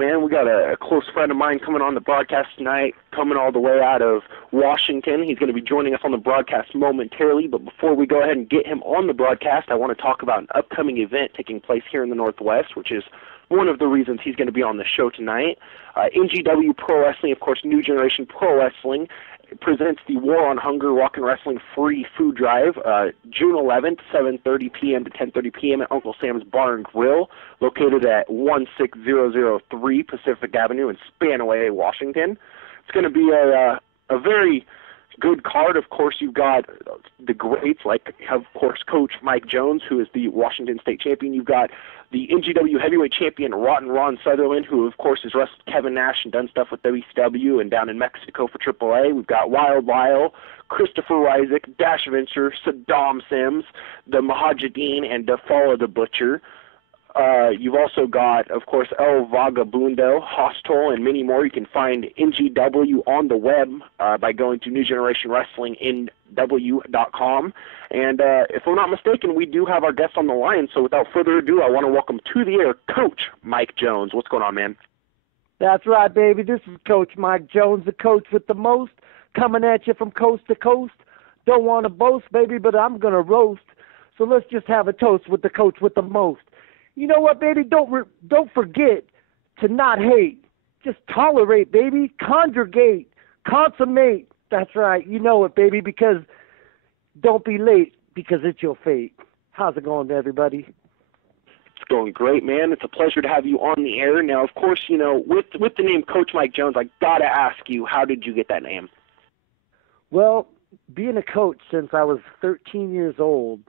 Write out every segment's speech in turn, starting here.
man. We got a close friend of mine coming on the broadcast tonight, coming all the way out of Washington. He's going to be joining us on the broadcast momentarily, but before we go ahead and get him on the broadcast, I want to talk about an upcoming event taking place here in the Northwest, which is one of the reasons he's going to be on the show tonight. NGW Pro Wrestling, of course, New Generation Pro Wrestling, presents the War on Hunger Rock and Wrestling Free Food Drive, June 11th, 7:30 p.m. to 10:30 p.m. at Uncle Sam's Bar and Grill, located at 16003 Pacific Avenue in Spanaway, Washington. It's going to be a very good card. Of course, you've got the greats, like, of course, Coach Mike Jones, who is the Washington State champion. You've got the NGW heavyweight champion, Rotten Ron Sutherland, who, of course, has wrestled Kevin Nash and done stuff with WCW and down in Mexico for AAA. We've got Wild Lyle, Christopher Ryzik, Dash Venture, Saddam Sims, the Mahajadeen, and Dafala the Butcher. You've also got, of course, El Vagabundo, Hostile, and many more. You can find NGW on the web by going to newgenerationwrestlingnw.com. And if I'm not mistaken, we do have our guest on the line. So without further ado, I want to welcome to the air Coach Mike Jones. What's going on, man? That's right, baby. This is Coach Mike Jones, the coach with the most, coming at you from coast to coast. Don't want to boast, baby, but I'm going to roast. So let's just have a toast with the coach with the most. You know what, baby? Don't forget to not hate. Just tolerate, baby. Congregate. Consummate. That's right. You know it, baby, because don't be late because it's your fate. How's it going, everybody? It's going great, man. It's a pleasure to have you on the air. Now, of course, you know, with the name Coach Mike Jones, I got to ask you, how did you get that name? Well, being a coach since I was 13 years old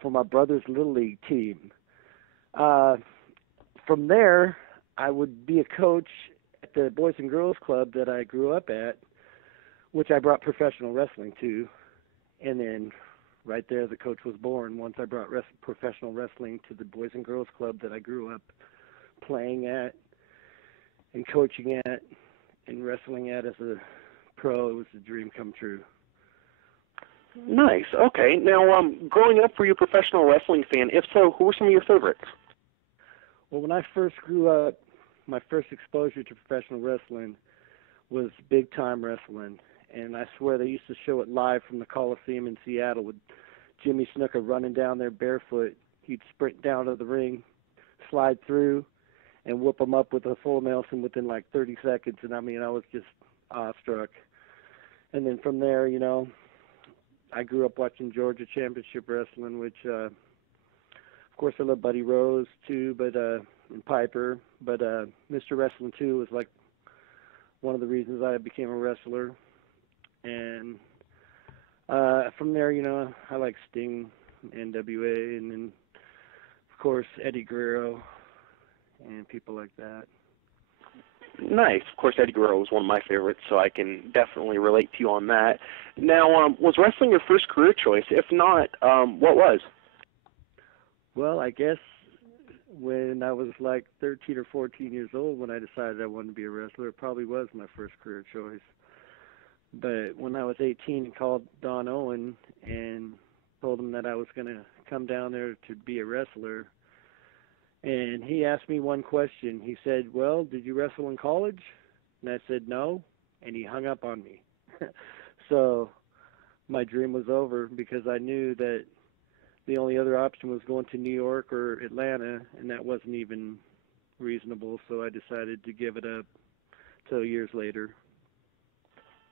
for my brother's Little League team. From there, I would be a coach at the Boys and Girls Club that I grew up at, which I brought professional wrestling to. And then right there, the coach was born once I brought professional wrestling to the Boys and Girls Club that I grew up playing at and coaching at and wrestling at as a pro. It was a dream come true. Nice. Okay. Now, growing up, were you a professional wrestling fan? If so, who were some of your favorites? Well, when I first grew up, my first exposure to professional wrestling was big-time wrestling. And I swear they used to show it live from the Coliseum in Seattle with Jimmy Snuka running down there barefoot. He'd sprint down to the ring, slide through, and whoop him up with a full Nelson within like 30 seconds. And, I mean, I was just awestruck. And then from there, you know, I grew up watching Georgia Championship Wrestling, which, of course, I love Buddy Rose, too, but and Piper. But Mr. Wrestling, too, was like one of the reasons I became a wrestler. And from there, you know, I like Sting, NWA, and then, of course, Eddie Guerrero and people like that. Nice. Of course, Eddie Guerrero was one of my favorites, so I can definitely relate to you on that. Now, was wrestling your first career choice? If not, what was? Well, I guess when I was like 13 or 14 years old, when I decided I wanted to be a wrestler, it probably was my first career choice. But when I was 18 and called Don Owen and told him that I was going to come down there to be a wrestler, and he asked me one question. He said, well, did you wrestle in college? And I said, no, and he hung up on me. So my dream was over because I knew that the only other option was going to New York or Atlanta, and that wasn't even reasonable, so I decided to give it up till years later.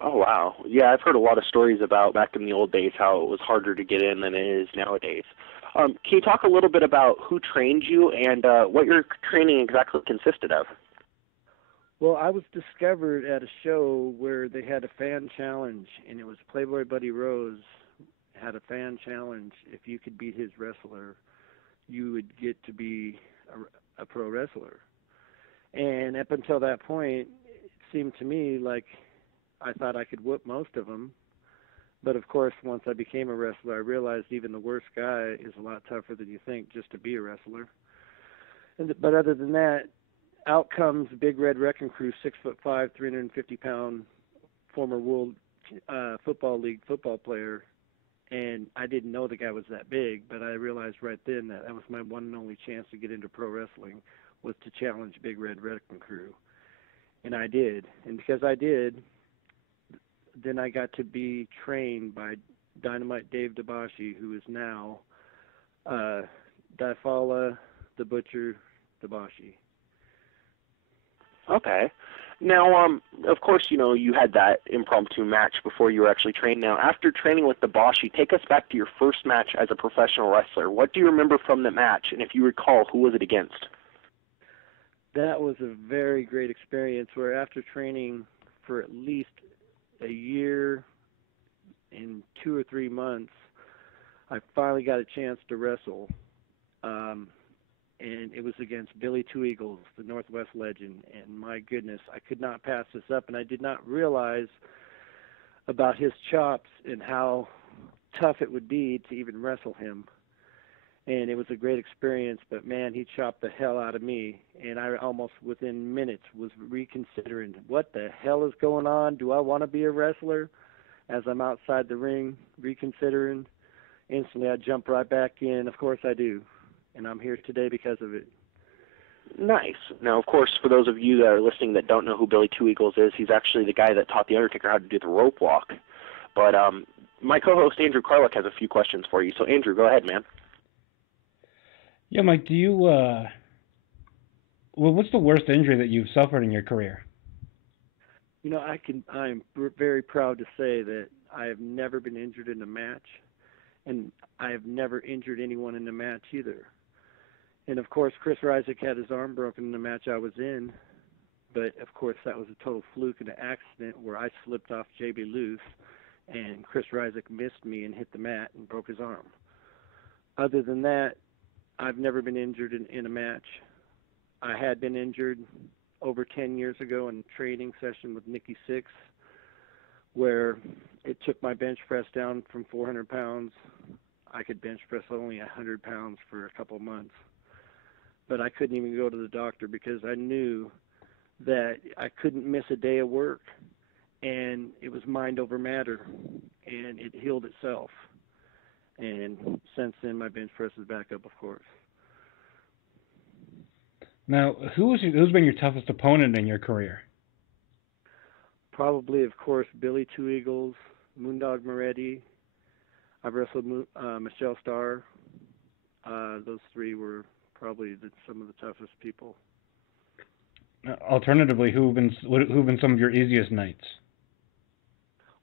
Oh, wow. Yeah, I've heard a lot of stories about back in the old days how it was harder to get in than it is nowadays. Can you talk a little bit about who trained you and what your training exactly consisted of? Well, I was discovered at a show where they had a fan challenge, and it was Playboy Buddy Rose had a fan challenge. If you could beat his wrestler, you would get to be a pro wrestler. And up until that point, it seemed to me like I thought I could whoop most of them. But, of course, once I became a wrestler, I realized even the worst guy is a lot tougher than you think just to be a wrestler. But other than that, out comes Big Red Wrecking Crew, 6'5", 350-pound former World Football League football player. And I didn't know the guy was that big, but I realized right then that that was my one and only chance to get into pro wrestling was to challenge Big Red Wrecking Crew. And I did. And because I did, then I got to be trained by Dynamite Dave Dabashi, who is now Daifala the Butcher Dabashi. Okay. Now, of course, you had that impromptu match before you were actually trained. Now, after training with Dabashi, take us back to your first match as a professional wrestler. What do you remember from the match? And if you recall, who was it against? That was a very great experience where after training for at least a year and 2 or 3 months, I finally got a chance to wrestle. And it was against Billy Two Eagles, the Northwest legend. And my goodness, I could not pass this up. And I did not realize about his chops and how tough it would be to even wrestle him. And it was a great experience, but man, he chopped the hell out of me. And I almost within minutes was reconsidering, what the hell is going on? Do I want to be a wrestler? As I'm outside the ring, reconsidering, instantly I jump right back in. Of course I do. And I'm here today because of it. Nice. Now, of course, for those of you that are listening that don't know who Billy Two Eagles is, he's actually the guy that taught The Undertaker how to do the rope walk. But my co-host, Andrew Carlick, has a few questions for you. So, Andrew, go ahead, man. Yeah, Mike, do you, what's the worst injury that you've suffered in your career? I'm very proud to say that I have never been injured in a match, and I have never injured anyone in a match either. And, of course, Chris Ryzik had his arm broken in the match I was in, but, of course, that was a total fluke and an accident where I slipped off J.B. Luce, and Chris Ryzik missed me and hit the mat and broke his arm. Other than that, I've never been injured in a match. I had been injured over 10 years ago in a training session with Nikki Sixx, where it took my bench press down from 400 pounds. I could bench press only 100 pounds for a couple of months. But I couldn't even go to the doctor because I knew that I couldn't miss a day of work, and it was mind over matter, and it healed itself. And since then, my bench press is back up, of course. Now, who's been your toughest opponent in your career? Probably, of course, Billy Two Eagles, Moondog Moretti. I've wrestled Michelle Starr. Those three were probably some of the toughest people. Alternatively, who've been some of your easiest nights?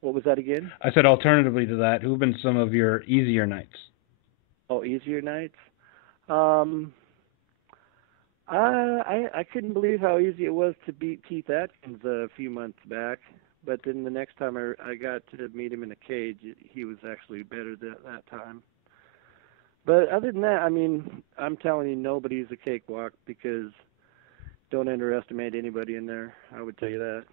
What was that again? I said alternatively to that, who've been some of your easier nights? Oh, easier nights? I couldn't believe how easy it was to beat Keith Atkins a few months back. But then the next time I got to meet him in a cage, he was actually better that time. But other than that, I mean, I'm telling you, nobody's a cakewalk because don't underestimate anybody in there. I would tell you that.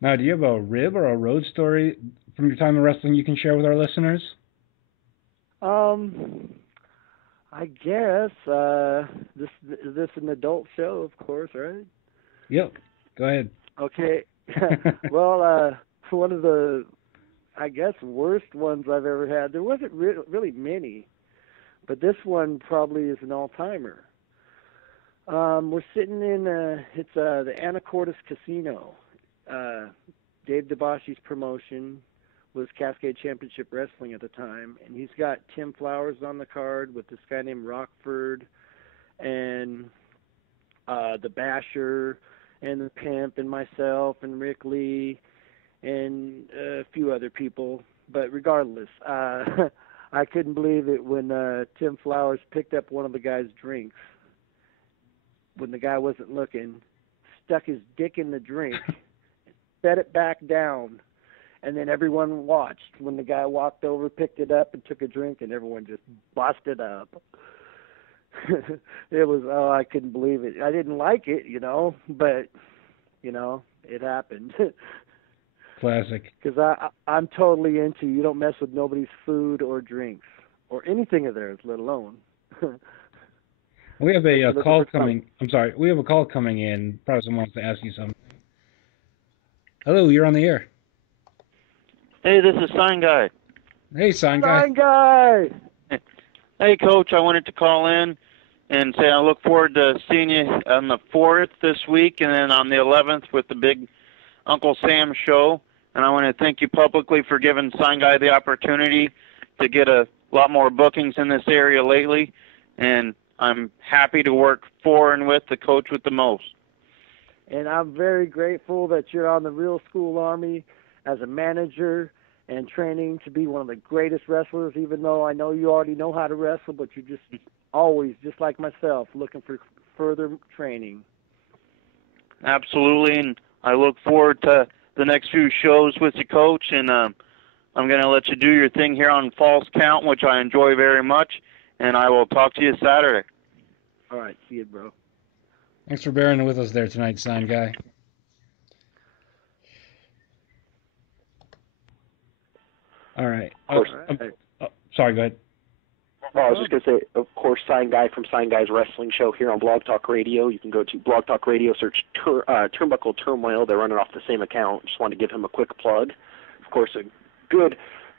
Now, do you have a rib or a road story from your time in wrestling you can share with our listeners? I guess this is an adult show, of course, right? Yep. Go ahead. Okay. Well, one of the, I guess, worst ones I've ever had. There wasn't really many, but this one probably is an all-timer. We're sitting in it's the Anacortes Casino. Dave Dabashi's promotion was Cascade Championship Wrestling at the time, and he's got Tim Flowers on the card with this guy named Rockford and the Basher and the Pimp and myself and Rick Lee and a few other people. But regardless, I couldn't believe it when Tim Flowers picked up one of the guy's drinks when the guy wasn't looking, stuck his dick in the drink, set it back down, and then everyone watched when the guy walked over, picked it up, and took a drink, and everyone just busted up. It was, I couldn't believe it. I didn't like it, but, it happened. Classic. Because I'm totally into you don't mess with nobody's food or drinks or anything of theirs, let alone. We have a call coming. I'm sorry. We have a call coming in. Probably someone wants to ask you something. Hello, you're on the air. Hey, this is Sign Guy. Hey, Sign Guy. Sign Guy! Hey, Coach, I wanted to call in and say I look forward to seeing you on the 4th this week, and then on the 11th with the big Uncle Sam show. And I want to thank you publicly for giving Sign Guy the opportunity to get a lot more bookings in this area lately. And I'm happy to work for and with the coach with the most. And I'm very grateful that you're on the Real School Army as a manager and training to be one of the greatest wrestlers, even though I know you already know how to wrestle, but you're just always, just like myself, looking for further training. Absolutely, and I look forward to the next few shows with you, Coach, and I'm going to let you do your thing here on Falls Count, which I enjoy very much, and I will talk to you Saturday. All right, see you, bro. Thanks for bearing with us there tonight, Sign Guy. All right. Sorry, go ahead. Oh, I was just going to say, of course, Sign Guy from Sign Guy's Wrestling Show here on Blog Talk Radio. You can go to Blog Talk Radio, search Turnbuckle Turmoil. They're running off the same account. Just wanted to give him a quick plug. Of course, a good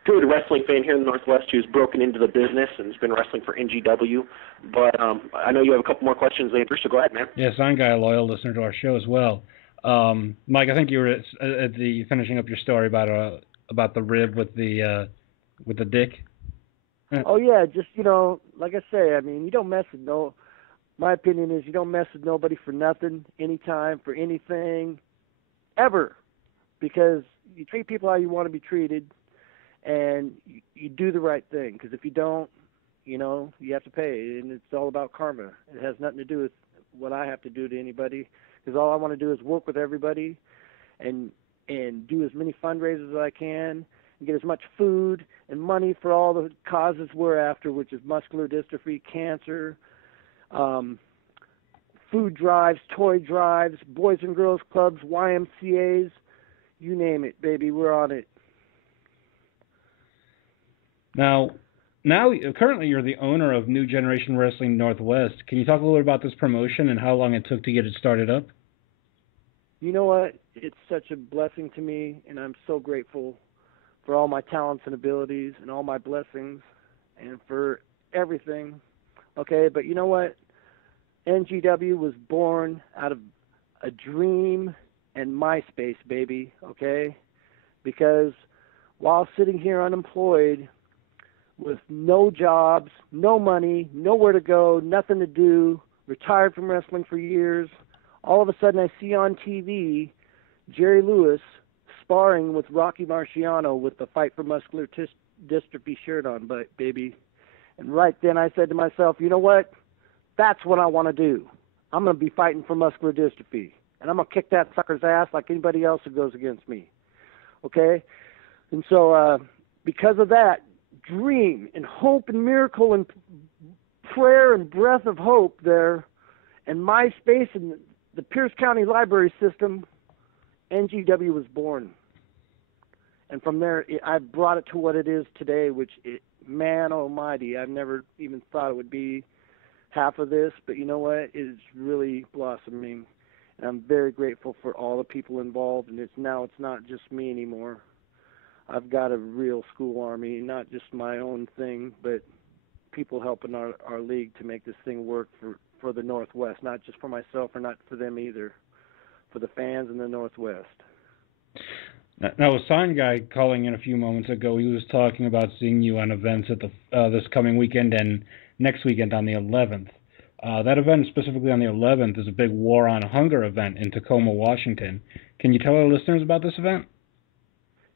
wrestling fan here in the Northwest who's broken into the business and has been wrestling for NGW. But I know you have a couple more questions later, so go ahead, man. Yeah, Sign Guy, a loyal listener to our show as well. Mike, I think you were at the finishing up your story about the rib with the dick. Oh yeah, just like I say, I mean, you don't mess with my opinion is you don't mess with nobody for nothing, anytime, for anything, ever, because you treat people how you want to be treated, and you do the right thing. Because if you don't, you have to pay, and it's all about karma. It has nothing to do with what I have to do to anybody, because all I want to do is work with everybody, and do as many fundraisers as I can, and get as much food and money for all the causes we're after, which is muscular dystrophy, cancer, food drives, toy drives, Boys and Girls Clubs, YMCAs, you name it, baby, we're on it. Now, currently you're the owner of New Generation Wrestling Northwest. Can you talk a little bit about this promotion and how long it took to get it started up? You know what? It's such a blessing to me, and I'm so grateful for all my talents and abilities and all my blessings and for everything. Okay, but you know what? NGW was born out of a dream and MySpace, baby, okay? Because while sitting here unemployed with no jobs, no money, nowhere to go, nothing to do, retired from wrestling for years, all of a sudden I see on TV Jerry Lewis sparring with Rocky Marciano with the Fight for Muscular Dystrophy shirt on, baby. And right then I said to myself, you know what? That's what I want to do. I'm going to be fighting for muscular dystrophy. And I'm going to kick that sucker's ass like anybody else who goes against me. Okay? And so because of that dream and hope and miracle and prayer and breath of hope there and MySpace and the Pierce County Library System, NGW was born. And from there, I brought it to what it is today, which, man almighty, I've never even thought it would be half of this, but you know what? It's really blossoming. And I'm very grateful for all the people involved, and it's not just me anymore. I've got a real school army, not just my own thing, but people helping our league to make this thing work for the Northwest, not just for myself or not for them either, for the fans in the Northwest. Now, a Sign Guy calling in a few moments ago, he was talking about seeing you on events at this coming weekend and next weekend on the 11th. That event, specifically on the 11th, is a big War on Hunger event in Tacoma, Washington. Can you tell our listeners about this event?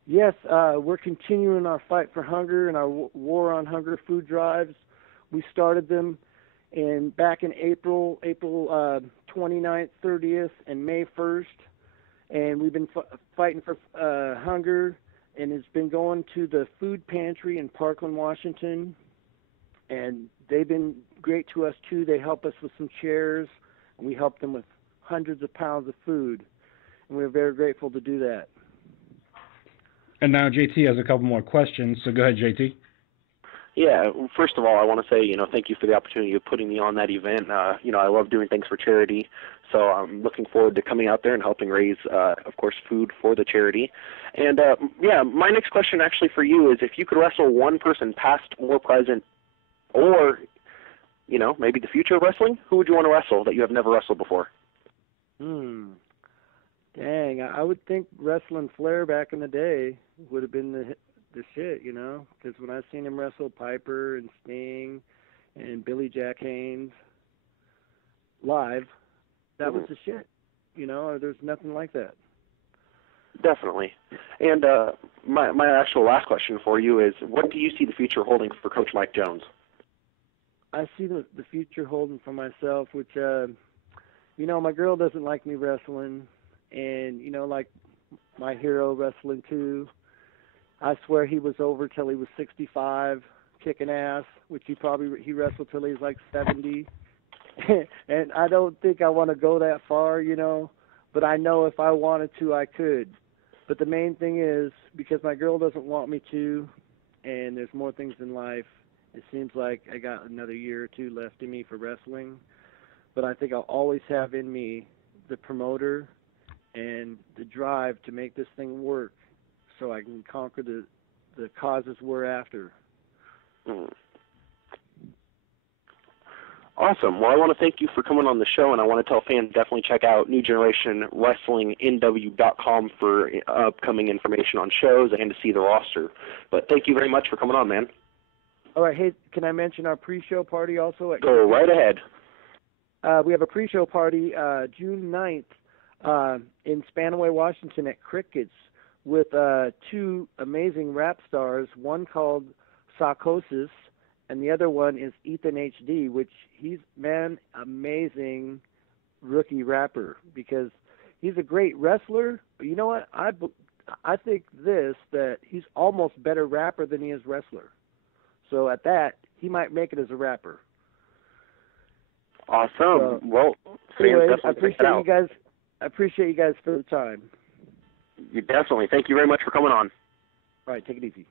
Yes, we're continuing our fight for hunger and our War on Hunger food drives. We started them back in April 29th, 30th, and May 1st. And we've been fighting for hunger, and it's been going to the food pantry in Parkland, Washington. And they've been great to us, too. They help us with some chairs, and we help them with hundreds of pounds of food. And we're very grateful to do that. And now JT has a couple more questions, so go ahead, JT. Yeah, first of all, I want to say, thank you for the opportunity of putting me on that event. I love doing things for charity, so I'm looking forward to coming out there and helping raise, of course, food for the charity. And, my next question actually for you is if you could wrestle one person, past or present, or maybe the future of wrestling? Who would you want to wrestle that you have never wrestled before? Dang, I would think wrestling Flair back in the day would have been the shit, because when I seen him wrestle Piper and Sting and Billy Jack Haynes live, that was the shit. There's nothing like that. Definitely. And my actual last question for you is, what do you see the future holding for Coach Mike Jones? I see the future holding for myself, which, my girl doesn't like me wrestling, and, like my hero wrestling too. I swear he was over till he was 65, kicking ass, which he wrestled till he was like 70. And I don't think I want to go that far, but I know if I wanted to, I could. But the main thing is, because my girl doesn't want me to, and there's more things in life, it seems like I got another year or two left in me for wrestling. But I think I'll always have in me the promoter and the drive to make this thing work so I can conquer the causes we're after. Awesome. Well, I want to thank you for coming on the show, and I want to tell fans definitely check out NewGenerationWrestlingNW.com for upcoming information on shows and to see the roster. But thank you very much for coming on, man. All right. Hey, can I mention our pre-show party also? Go right ahead. We have a pre-show party June 9th in Spanaway, Washington at Crickets with two amazing rap stars, one called Sarcosis, and the other one is Ethan HD, which he's, amazing rookie rapper, because he's a great wrestler, but you know what? I think that he's almost better rapper than he is wrestler. So at that, he might make it as a rapper. Awesome. Well, anyway, fans, I appreciate you guys for the time. You definitely. Thank you very much for coming on. All right, take it easy.